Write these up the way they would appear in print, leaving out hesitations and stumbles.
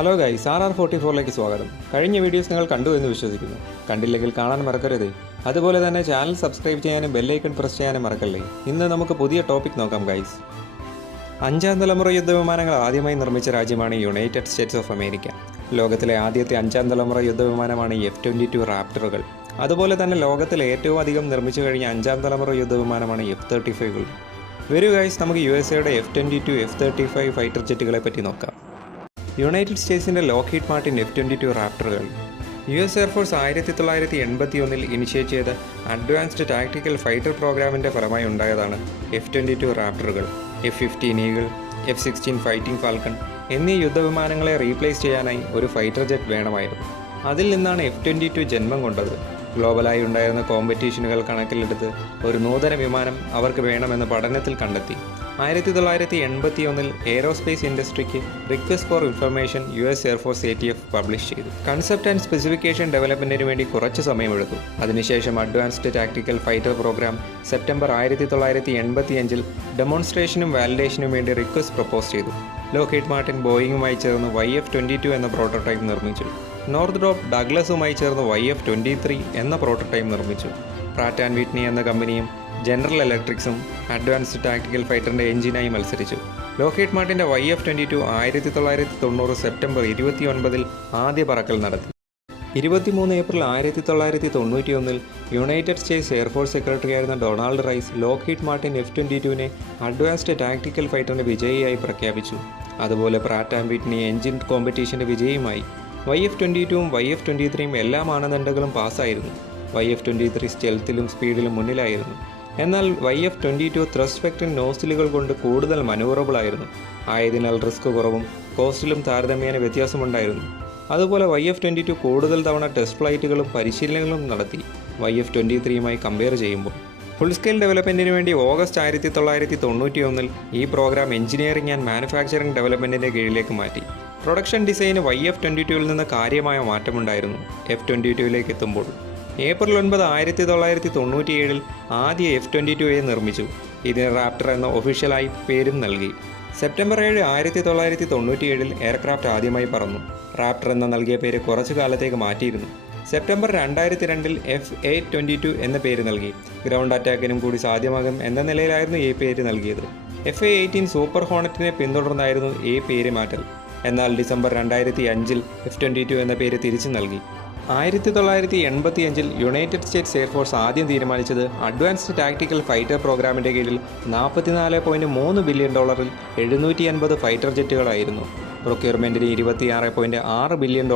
Hello guys, RR44ലേക്ക് സ്വാഗതം. കഴിഞ്ഞ videos നിങ്ങൾ കണ്ടു എന്ന് വിശ്വസിക്കുന്നു. കണ്ടില്ലെങ്കിൽ കാണാൻ മറക്കരുത്. അതുപോലെ തന്നെ ചാനൽ സബ്സ്ക്രൈബ് ചെയ്യാനും ബെല്ലൈക്കൺ പ്രസ് ചെയ്യാനും മറക്കല്ലേ. ഇന്ന് നമുക്ക് പുതിയ ടോപ്പിക് നോക്കാം ഗൈസ്. 5ാം തലമുറ യുദ്ധവിമാനങ്ങൾ ആദ്യമായി നിർമ്മിച്ച രാജ്യമാണ് യുണൈറ്റഡ് സ്റ്റേറ്റ്സ് ഓഫ് അമേരിക്ക. ലോകത്തിലെ ആദ്യത്തെ 5ാം തലമുറ യുദ്ധവിമാനമാണ് F-22 റാപ്റ്ററുകൾ. അതുപോലെ തന്നെ ലോകത്തിലെ ഏറ്റവും അധികം നിർമ്മിച്ചു കഴിഞ്ഞ 5ാം തലമുറ യുദ്ധവിമാനമാണ് F-35കൾ. വരൂ ഗൈസ്, നമുക്ക് USA F-22, F-35 ഫൈറ്റർ ജെറ്റുകളെ പറ്റി നോക്കാം. യുണൈറ്റഡ് സ്റ്റേറ്റ്സിൻ്റെ ലോക്ഹീഡ് മാർട്ടിൻ F-22 റാപ്റ്ററുകൾ US എയർഫോഴ്സ് 1981 ഇനിഷ്യേറ്റ് ചെയ്ത അഡ്വാൻസ്ഡ് ടാക്ടിക്കൽ ഫൈറ്റർ പ്രോഗ്രാമിൻ്റെ ഫലമായി ഉണ്ടായതാണ് F-22 റാപ്റ്ററുകൾ. F-15 eagle, F-16 fighting falcon എന്നീ യുദ്ധവിമാനങ്ങളെ റീപ്ലേസ് ചെയ്യാനായി ഒരു ഫൈറ്റർ ജെറ്റ് വേണമായിരുന്നു. അതിൽ നിന്നാണ് F-22 ജന്മം കൊണ്ടത്. ഗ്ലോബലായി ഉണ്ടായിരുന്ന കോമ്പറ്റീഷനുകൾ കണക്കിലെടുത്ത് ഒരു നൂതന വിമാനം അവർക്ക് വേണമെന്ന് പഠനത്തിൽ കണ്ടെത്തി. 1981 എയ്റോസ്പേസ് ഇൻഡസ്ട്രിക്ക് request for information US air force ATF publish ചെയ്തു. കൺസെപ്റ്റ് ആൻഡ് സ്പെസിഫിക്കേഷൻ ഡെവലപ്മെൻറ്റിന് വേണ്ടി കുറച്ച് സമയമെടുത്തു. അതിനുശേഷം advanced tactical fighter program September 1985 ഡെമോൺസ്ട്രേഷനും വാലിഡേഷനും വേണ്ടി റിക്വസ്റ്റ് പ്രപ്പോസ് ചെയ്തു. ലോക്ഹീഡ് മാർട്ടിൻ ബോയിങ്ങുമായി ചേർന്ന് YF-22 എന്ന പ്രോട്ടോടൈപ്പ് നിർമ്മിച്ചു. നോർത്ത് ഡഗ്ലസുമായി ചേർന്ന് YF-23 എന്ന പ്രോട്ടോടൈപ്പ് നിർമ്മിച്ചു. പ്രാറ്റ് ആൻഡ് വിറ്റ്നി എന്ന കമ്പനിയും ജനറൽ ഇലക്ട്രിക്സും അഡ്വാൻസ്ഡ് ടാക്ടിക്കൽ ഫൈറ്ററിൻ്റെ എഞ്ചിനായി മത്സരിച്ചു. ലോക്ഹീഡ് മാർട്ടിൻ്റെ YF-22 1990 സെപ്റ്റംബർ 29 ആദ്യ പറക്കൽ നടത്തി. 23 ഏപ്രിൽ 1991 യുണൈറ്റഡ് സ്റ്റേറ്റ്സ് എയർഫോഴ്സ് സെക്രട്ടറിയായിരുന്ന ഡൊണാൾഡ് റൈസ് ലോക്ഹീഡ് മാർട്ടിൻ F-22നെ അഡ്വാൻസ്ഡ് ടാക്ടിക്കൽ ഫൈറ്ററിൻ്റെ വിജയിയായി പ്രഖ്യാപിച്ചു. അതുപോലെ പ്രാറ്റ് ആൻഡ് വിറ്റ്നി എഞ്ചിൻ കോമ്പറ്റീഷൻ്റെ വിജയിയുമായി. YF-22ഉം YF-23ഉം എല്ലാ മാനദണ്ഡങ്ങളും പാസ്സായിരുന്നു. YF-23 സ്റ്റെൽത്തിലും സ്പീഡിലും മുന്നിലായിരുന്നു. എന്നാൽ YF-22 ത്രസ്റ്റ് വെക്ടർ നോസിലുകൾ കൊണ്ട് കൂടുതൽ മനൂവറബിളായിരുന്നു. ആയതിനാൽ റിസ്ക് കുറവും കോസ്റ്റിലും താരതമ്യേന വ്യത്യാസമുണ്ടായിരുന്നു. അതുപോലെ YF-22 കൂടുതൽ തവണ ടെസ്റ്റ് ഫ്ലൈറ്റുകളും പരിശീലനങ്ങളും നടത്തി YF-23യുമായി കമ്പയർ ചെയ്യുമ്പോൾ. ഫുൾ സ്കെയിൽ ഡെവലപ്മെൻറ്റിന് വേണ്ടി ഓഗസ്റ്റ് 1991 ഈ പ്രോഗ്രാം എഞ്ചിനീയറിംഗ് ആൻഡ് മാനുഫാക്ചറിംഗ് ഡെവലപ്മെൻറ്റിൻ്റെ കീഴിലേക്ക് മാറ്റി. പ്രൊഡക്ഷൻ ഡിസൈന് YF-22ൽ നിന്ന് കാര്യമായ മാറ്റമുണ്ടായിരുന്നു F-22ലേക്ക് എത്തുമ്പോൾ. ഏപ്രിൽ 9, 1997 ആദ്യ F-22യെ നിർമ്മിച്ചു. ഇതിന് റാപ്റ്റർ എന്ന ഒഫീഷ്യലായി പേരും നൽകി. സെപ്റ്റംബർ 7, 1997 എയർക്രാഫ്റ്റ് ആദ്യമായി പറന്നു. റാപ്റ്റർ എന്ന നൽകിയ പേര് കുറച്ചു കാലത്തേക്ക് മാറ്റിയിരുന്നു. സെപ്റ്റംബർ 2002 FA-22 എന്ന പേര് നൽകി. ഗ്രൗണ്ട് അറ്റാക്കിനും കൂടി സാധ്യമാകും എന്ന നിലയിലായിരുന്നു ഈ പേര് നൽകിയത്. FA-18 സൂപ്പർ ഹോണറ്റിനെ പിന്തുടർന്നായിരുന്നു ഈ പേര് മാറ്റൽ. എന്നാൽ ഡിസംബർ 2005 F-22 എന്ന പേര് തിരിച്ചു നൽകി. 1985 യുണൈറ്റഡ് സ്റ്റേറ്റ്സ് എയർഫോഴ്സ് ആദ്യം തീരുമാനിച്ചത് അഡ്വാൻസ്ഡ് ടാക്ടിക്കൽ ഫൈറ്റർ പ്രോഗ്രാമിൻ്റെ കീഴിൽ $44.3 ബില്യൺ 750 ഫൈറ്റർ ജെറ്റുകളായിരുന്നു. പ്രൊക്യൂർമെൻറ്റിന് $26.6 ബില്യൺ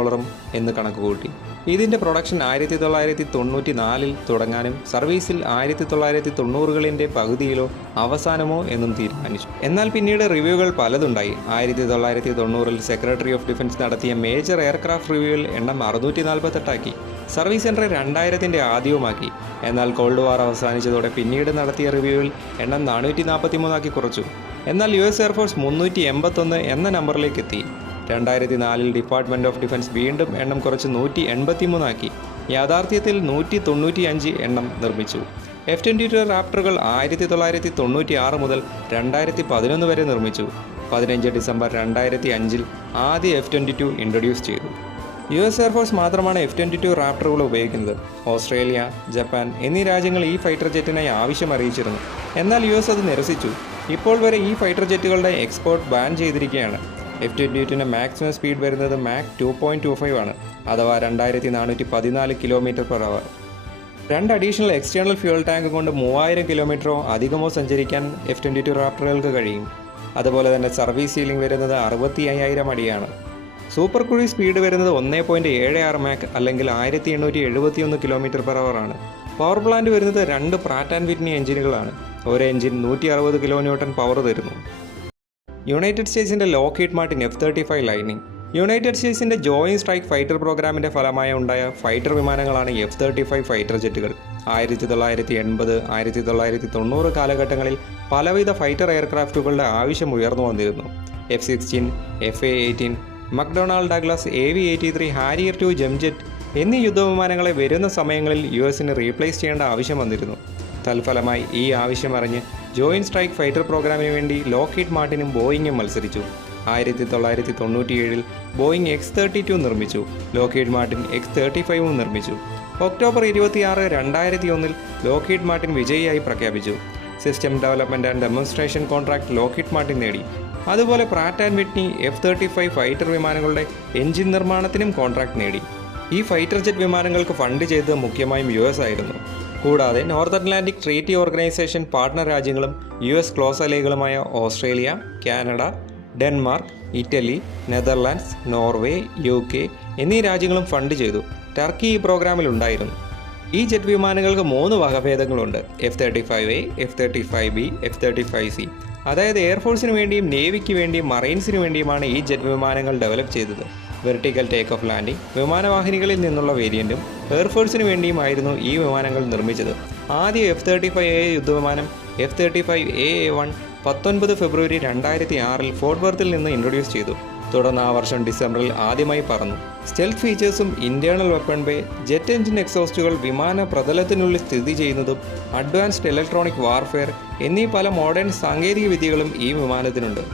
എന്ന് കണക്കുകൂട്ടി. ഇതിൻ്റെ പ്രൊഡക്ഷൻ 1994 തുടങ്ങാനും സർവീസിൽ 1990കളിൻ്റെ പകുതിയിലോ അവസാനമോ എന്നും തീരുമാനിച്ചു. എന്നാൽ പിന്നീട് റിവ്യൂകൾ പലതുണ്ടായി. 1990 സെക്രട്ടറി ഓഫ് ഡിഫൻസ് നടത്തിയ മേജർ എയർക്രാഫ്റ്റ് റിവ്യൂവിൽ എണ്ണം 648 സർവീസ് സെൻറ്റർ 2000ൻ്റെ ആദ്യവുമാക്കി. എന്നാൽ കോൾഡ് വാർ അവസാനിച്ചതോടെ പിന്നീട് നടത്തിയ റിവ്യൂവിൽ എണ്ണം 443 കുറച്ചു. എന്നാൽ US എയർഫോഴ്സ് 381 എന്ന നമ്പറിലേക്ക് എത്തി. 2004 ഡിപ്പാർട്ട്മെൻറ്റ് ഓഫ് ഡിഫൻസ് വീണ്ടും എണ്ണം കുറച്ച് 183 യാഥാർത്ഥ്യത്തിൽ 195 എണ്ണം നിർമ്മിച്ചു. F-22 റാപ്റ്ററുകൾ 1996 മുതൽ 2011 വരെ നിർമ്മിച്ചു. 15 ഡിസംബർ 2005 ആദ്യ F-22 ഇൻട്രൊഡ്യൂസ് ചെയ്തു. US എയർഫോഴ്സ് മാത്രമാണ് F-22 റാപ്റ്ററുകൾ ഉപയോഗിക്കുന്നത്. ഓസ്ട്രേലിയ, ജപ്പാൻ എന്നീ രാജ്യങ്ങൾ ഈ ഫൈറ്റർ ജെറ്റിനായി ആവശ്യം അറിയിച്ചിരുന്നു. എന്നാൽ US അത് നിരസിച്ചു. ഇപ്പോൾ വരെ ഈ ഫൈറ്റർ ജെറ്റുകളുടെ എക്സ്പോർട്ട് ബാൻ ചെയ്തിരിക്കുകയാണ്. F-22ന് മാക്സിമം സ്പീഡ് വരുന്നത് മാക് 2.25 ആണ്, അഥവാ 2414 km/h. 2 additional external fuel tank കൊണ്ട് 3000 കിലോമീറ്ററോ അധികമോ സഞ്ചരിക്കാൻ F-22 റാപ്റ്ററുകൾക്ക് കഴിയും. അതുപോലെ തന്നെ സർവീസ് സീലിംഗ് വരുന്നത് 65,000 അടിയാണ്. സൂപ്പർ ക്രൂയിസ് സ്പീഡ് വരുന്നത് 1.76 മാക് അല്ലെങ്കിൽ 1871 km/h ആണ്. പവർ പ്ലാന്റ് വരുന്നത് 2 പ്രാറ്റ് ആൻഡ് വിറ്റ്നി എഞ്ചിനുകളാണ്. ഒരു എഞ്ചിൻ 160 kN പവർ തരുന്നു. യുണൈറ്റഡ് സ്റ്റേറ്റ്സിൻ്റെ Lockheed Martin F-35 lightning. United സ്റ്റേറ്റ്സിൻ്റെ ജോയിൻറ്റ് സ്ട്രൈക്ക് ഫൈറ്റർ പ്രോഗ്രാമിൻ്റെ ഫലമായി ഉണ്ടായ ഫൈറ്റർ വിമാനങ്ങളാണ് F-35 ഫൈറ്റർ ജെറ്റുകൾ. 1980, 1990 കാലഘട്ടങ്ങളിൽ പലവിധ ഫൈറ്റർ എയർക്രാഫ്റ്റുകളുടെ ആവശ്യം ഉയർന്നു വന്നിരുന്നു. F-16, FA-18, McDonald Douglas, AV-83, Harrier II jump jet എന്നീ യുദ്ധവിമാനങ്ങളെ വരുന്ന സമയങ്ങളിൽ US-ന് റീപ്ലേസ് ചെയ്യേണ്ട ആവശ്യം വന്നിരുന്നു. തൽഫലമായി ഈ ആവശ്യം അറിഞ്ഞ് ജോയിൻറ്റ് സ്ട്രൈക്ക് ഫൈറ്റർ പ്രോഗ്രാമിന് വേണ്ടി ലോക്ഹീഡ് മാർട്ടിനും ബോയിങ്ങും മത്സരിച്ചു. 1997 ബോയിങ് X-32 നിർമ്മിച്ചു. ലോക്ഹീഡ് മാർട്ടിൻ X-35 നിർമ്മിച്ചു. ഒക്ടോബർ 26, 2001 ലോക്ഹീഡ് മാർട്ടിൻ വിജയിയായി പ്രഖ്യാപിച്ചു. System development and demonstration contract Lockheed Martin നേടി. അതുപോലെ Pratt and Whitney F-35 fighter വിമാനങ്ങളുടെ എഞ്ചിൻ നിർമ്മാണത്തിനും കോൺട്രാക്ട് നേടി. ഈ ഫൈറ്റർ ജെറ്റ് വിമാനങ്ങൾക്ക് ഫണ്ട് ചെയ്തത് മുഖ്യമായും US ആയിരുന്നു. കൂടാതെ North Atlantic Treaty Organization partner രാജ്യങ്ങളും US ക്ലോസ് അലൈകളുമായ Australia, Canada, Denmark, Italy, Netherlands, Norway, UK എന്നീ രാജ്യങ്ങളും ഫണ്ട് ചെയ്തു. ടർക്കി ഈ പ്രോഗ്രാമിൽ ഉണ്ടായിരുന്നു. ഈ ജെറ്റ് വിമാനങ്ങൾക്ക് 3 വകഭേദങ്ങളുണ്ട്: F-35A, F-35B, F-35C. അതായത് എയർഫോഴ്സിന് വേണ്ടിയും നേവിക്ക് വേണ്ടിയും മറൈൻസിന് വേണ്ടിയുമാണ് ഈ ജെറ്റ് വിമാനങ്ങൾ ഡെവലപ്പ് ചെയ്തത്. വെർട്ടിക്കൽ ടേക്ക് ഓഫ് ലാൻഡിംഗ് വിമാനവാഹിനികളിൽ നിന്നുള്ള വേരിയൻറ്റും എയർഫോഴ്സിന് വേണ്ടിയുമായിരുന്നു ഈ വിമാനങ്ങൾ നിർമ്മിച്ചത്. ആദ്യ F-35A യുദ്ധവിമാനം F-35A-1 19 ഫെബ്രുവരി 2006 ഫോർട്ട് വർത്തിൽ നിന്ന് ഇൻട്രൊഡ്യൂസ് ചെയ്തു. തുടർന്ന് ആ വർഷം ഡിസംബറിൽ ആദ്യമായി പറന്നു. സ്റ്റെൽത്ത് ഫീച്ചേഴ്സും internal weapon bay, jet engine എക്സോസ്റ്റുകൾ, വിമാന പ്രതലത്തിനുള്ളിൽ സ്ഥിതി ചെയ്യുന്നതും, അഡ്വാൻസ്ഡ് ഇലക്ട്രോണിക് വാർഫെയർ എന്നീ പല മോഡേൺ സാങ്കേതിക വിദ്യകളും ഈ വിമാനത്തിനുണ്ട്.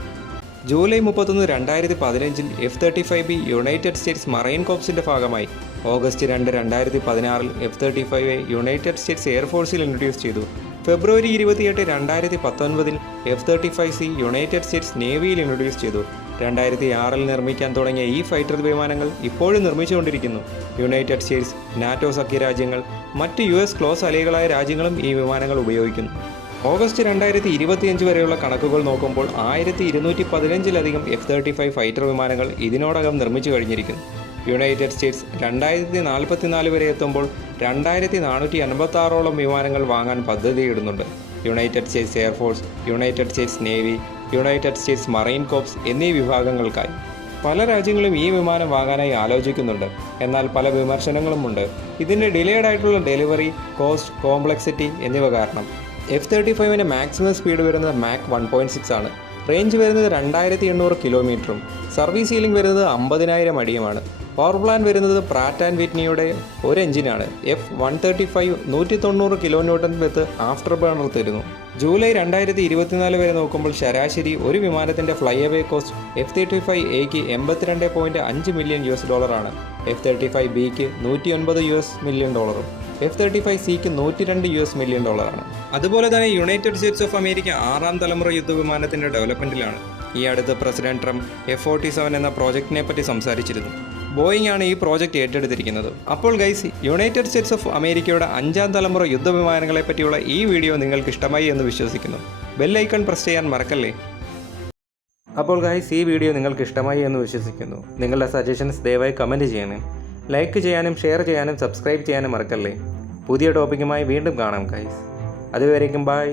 July 31, 2015 F-35B United States Marine കോർപ്സിൻ്റെ ഭാഗമായി. ഓഗസ്റ്റ് 2, 2016 F-35A യുണൈറ്റഡ് സ്റ്റേറ്റ്സ് എയർഫോഴ്സിൽ ഇൻട്രൊഡ്യൂസ് ചെയ്തു. ഫെബ്രുവരി 28, 2019 F-35C യുണൈറ്റഡ് സ്റ്റേറ്റ്സ് നേവിയിൽ ഇൻട്രൊഡ്യൂസ് ചെയ്തു. 2006 നിർമ്മിക്കാൻ തുടങ്ങിയ ഈ ഫൈറ്റർ വിമാനങ്ങൾ ഇപ്പോഴും നിർമ്മിച്ചുകൊണ്ടിരിക്കുന്നു. യുണൈറ്റഡ് സ്റ്റേറ്റ്സ്, നാറ്റോ സഖ്യരാജ്യങ്ങൾ, മറ്റ് US ക്ലോസ് അലൈകളായ രാജ്യങ്ങളും ഈ വിമാനങ്ങൾ ഉപയോഗിക്കുന്നു. ഓഗസ്റ്റ് 2025 വരെയുള്ള കണക്കുകൾ നോക്കുമ്പോൾ 1215-ലധികം F-35 ഫൈറ്റർ വിമാനങ്ങൾ ഇതിനോടകം നിർമ്മിച്ചു കഴിഞ്ഞിരിക്കുന്നു. യുണൈറ്റഡ് സ്റ്റേറ്റ്സ് 2044 വരെ എത്തുമ്പോൾ 2486ഓളം വിമാനങ്ങൾ വാങ്ങാൻ പദ്ധതിയിടുന്നുണ്ട്. United States air force, United States navy, United States Marine Corps എന്നീ വിഭാഗങ്ങൾക്കായി. പല രാജ്യങ്ങളും ഈ വിമാനം വാങ്ങാനായി ആലോചിക്കുന്നുണ്ട്. എന്നാൽ പല വിമർശനങ്ങളുമുണ്ട്. ഇതിൻ്റെ ഡിലേഡ് ആയിട്ടുള്ള ഡെലിവറി, കോസ്റ്റ്, കോംപ്ലക്സിറ്റി എന്നിവ കാരണം. F-35ൻ്റെ മാക്സിമം സ്പീഡ് വരുന്നത് മാക് 1.6 ആണ്. റേഞ്ച് വരുന്നത് 2800 കിലോമീറ്ററും സർവീസ് സീലിംഗ് വരുന്നത് 50,000 അടിയുമാണ്. പവർ പ്ലാന്റ് വരുന്നത് പ്രാറ്റ് ആൻഡ് വിറ്റ്നിയുടെ ഒരു എഞ്ചിനാണ്. F-135 190 കിലോന്യൂട്ടൺ വെത്ത് ആഫ്റ്റർ ബേണർ തരുന്നു. ജൂലൈ 2024 വരെ നോക്കുമ്പോൾ ശരാശരി ഒരു വിമാനത്തിൻ്റെ ഫ്ലൈ അവേ കോസ്റ്റ് F-35Aക്ക് $82.5 മില്യൺ ആണ്. F-35Bക്ക് $109 മില്യൺ, F-35Cക്ക് $102 മില്യൺ ആണ്. അതുപോലെ തന്നെ യുണൈറ്റഡ് സ്റ്റേറ്റ്സ് ഓഫ് അമേരിക്ക 6ാം തലമുറ യുദ്ധവിമാനത്തിൻ്റെ ഡെവലപ്മെൻറ്റിലാണ്. ഈ അടുത്ത് പ്രസിഡന്റ് ട്രംപ് F-47 എന്ന പ്രോജക്റ്റിനെ പറ്റി സംസാരിച്ചിരുന്നു. ബോയിങ് ആണ് ഈ പ്രോജക്റ്റ് ഏറ്റെടുത്തിരിക്കുന്നത്. അപ്പോൾ ഗൈസ്, യുണൈറ്റഡ് സ്റ്റേറ്റ്സ് ഓഫ് അമേരിക്കയുടെ 5ാം തലമുറ യുദ്ധവിമാനങ്ങളെ പറ്റിയുള്ള ഈ വീഡിയോ നിങ്ങൾക്ക് ഇഷ്ടമായി എന്ന് വിശ്വസിക്കുന്നു. ബെൽ ഐക്കൺ പ്രസ് ചെയ്യാൻ മറക്കല്ലേ. അപ്പോൾ ഗൈസ്, ഈ വീഡിയോ നിങ്ങൾക്ക് ഇഷ്ടമായി എന്ന് വിശ്വസിക്കുന്നു. നിങ്ങളുടെ സജഷൻസ് ദയവായി കമൻറ്റ് ചെയ്യണേ. ലൈക്ക് ചെയ്യാനും ഷെയർ ചെയ്യാനും സബ്സ്ക്രൈബ് ചെയ്യാനും മറക്കല്ലേ. പുതിയ ടോപ്പിക്കുമായി വീണ്ടും കാണാം ഗൈസ്. അതുവരേക്കും ബൈ.